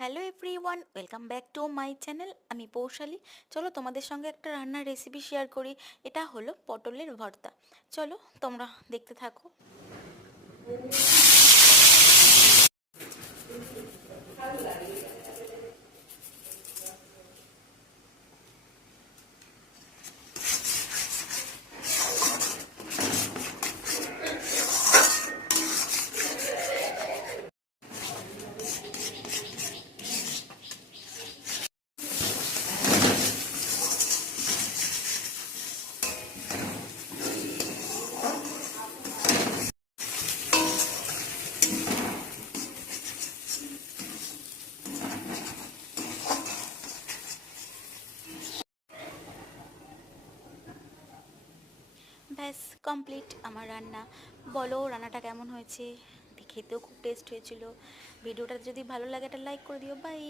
Hello everyone, welcome back to my channel. আমি পৌশালী। চলো তোমাদের সঙ্গে একটা রান্নার রেসিপি শেয়ার করি। এটা হলো পটলের ভর্তা। চলো তোমরা দেখতে থাকো। ব্যাস কমপ্লিট আমার রান্না। বলো রান্নাটা কেমন হয়েছে? খেতেও খুব টেস্ট হয়েছিল। ভিডিওটা যদি ভালো লাগে একটা লাইক করে দিও। বাই।